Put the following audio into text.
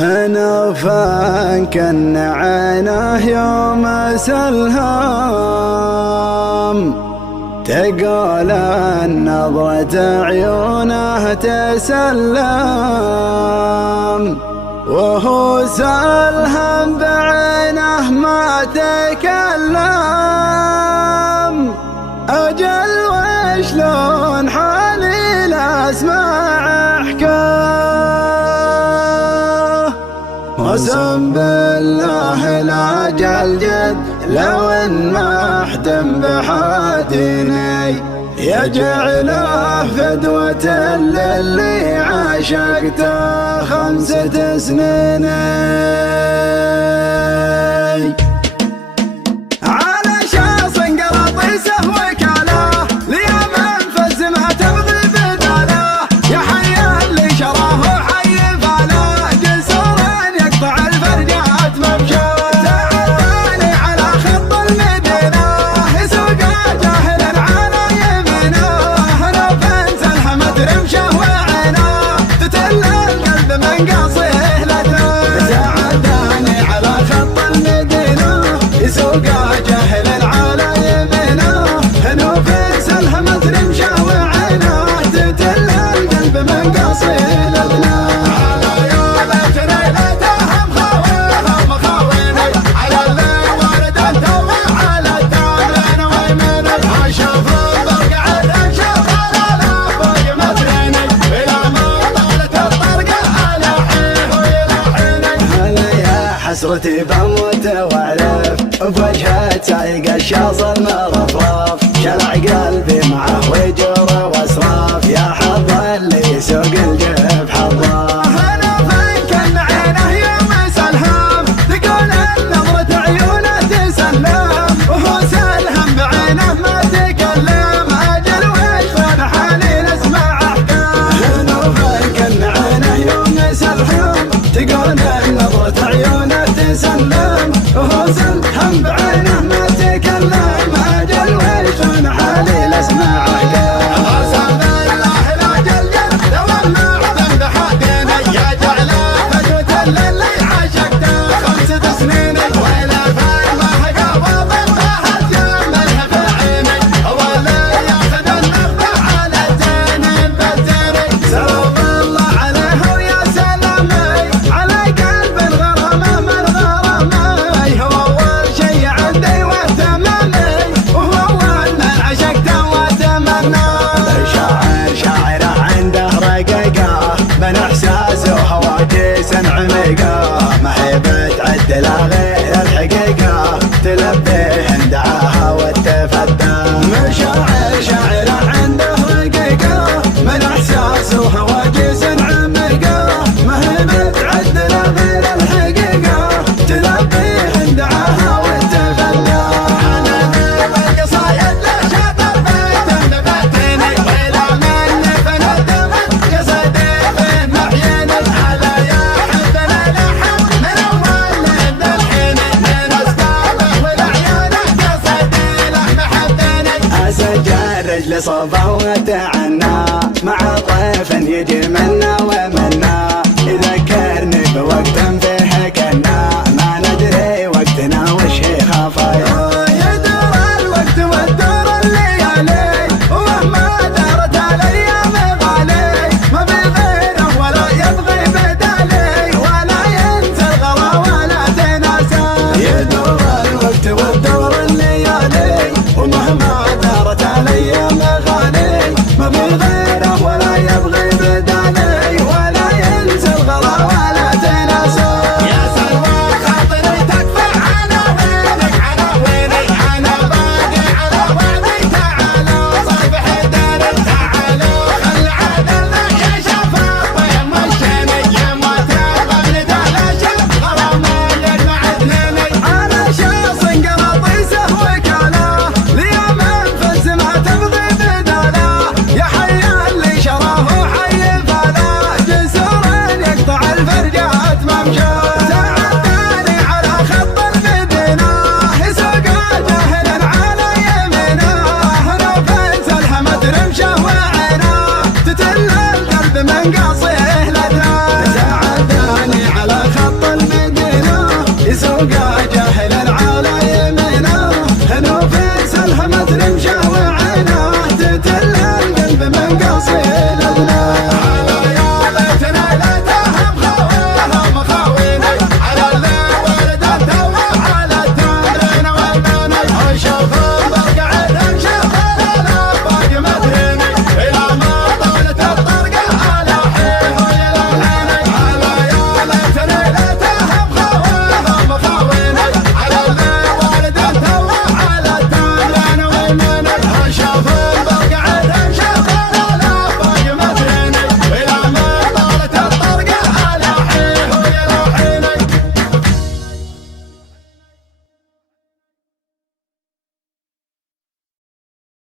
هنوفا كن عينه يوم سلهام، تقول النظرة عيونه تسلم، وهو سلهم بعينه ما تكلم. أجل وشلون حالي لأسمع حكاه، قسم بالله لا جلجل لو ان محتم بحاديني، يجعله فدوة للي عاشقته 5 سنين. على شاص قراطيسه وكاله ليمن فز ما تبغي بداله، يا حي اللي شراه وحي باله، جسور يقطع الفرجات ممشاه. تعالي على خط المدينة يسوق جاهل على يمينه، نوفا سلهمت رمشه وعينه تتل القلب من قاصيه لدنه. تعالي على خط المدينة يسوق جاهل على يمينه، نوفا سلهمت رمشه وعينه تتل القلب من قاصيه لدنه. حسرتي بموت واعرف بوجهه سايق الشاصل مرفرف، شلع قلبي معه وجر واسراف، يا حظ اللي يسوق الجيب حظه. انا فكن عينه يوم سلهام، تقول النظرة عيونه تسلم، وهو سلهم بعينه ما تكلم. اجل وشلون حالي نسمع احكام، انا فكن عينه يوم سلهام، تقول النظرة عيونه تسلم، وهو سلهم بعينه ما تكلم. اجل وشلون حالي لاسمع احكام. قسم بالله لا جلجل لو ان محتم بحاديني، يجعله فدوة للي عاشقته 5 سنين. ويلا فالمهقى وضمها تجملها في عيني، هو اللي ياخذ النبض على الزين بالزين. سلام الله عليه ويا سلامي على قلب الغرامة من غرامي، هو أول شي عندي واهتمامي، وهو أول من عشقته واتمناه. شاعر شاعره عنده رقيقة من إحساسه وهواجس عميقة، ما هي بتعدل غير الحقيقة، تلبيه دعاها وتفدى. مشاعر شاعره عنده رقيقة من إحساسه وهواجس عميقة، ما هي بتعدل غير الحقيقة، تلبيه دعاها وتفدى. أنا بالقصايد لشاطر بيته نبهتني، وإلى من فندمت قصدي في معيني. على يا حبنا لحن من أول للحين، من أسبابه ولعيونه قصدي له محبني. أسجل رجل صوبه وتعنى مع طيف يجي منا ومنا، يذكرني بوقت فيه كنا ما ندري وقتنا وش هي خفايا. يدور الوقت وتدور الليالي، ومهما دارت الايام غالي، ما في غيره ولا يبغي بدالي، ولا ينسى الغلا ولا تناسى. يدور الوقت وتدور الليالي، ومهما دارت الايام غالي، ما في غيره ولا يبغي بدالي، ولا ينسى الغلا ولا تناسى. يا سلوى خاطري تكفى عناوينك عناويني، انا باقي على وعدي. تعالى صبح دارك تعالى خل عدلنا، يا شفاف يم الشيني يما تبغى ندالشة غرامة يجمع اثنيني. على شاص قراطيسه وكاله ليمن فز ما تبغي بداله، يا حي اللي شراه وحي باله، جسور يقطع الفرجات ممشاه. تعالي على خط المدينة يسوق جاهل على يمينه، نوفا سلهمت رمشه وعينه تتل القلب من قاصيه لدنه. تعالي على يبقى جاهل على يمينه نوفيس الهمت نمشى وعينه تتل القلب من قصير ابنه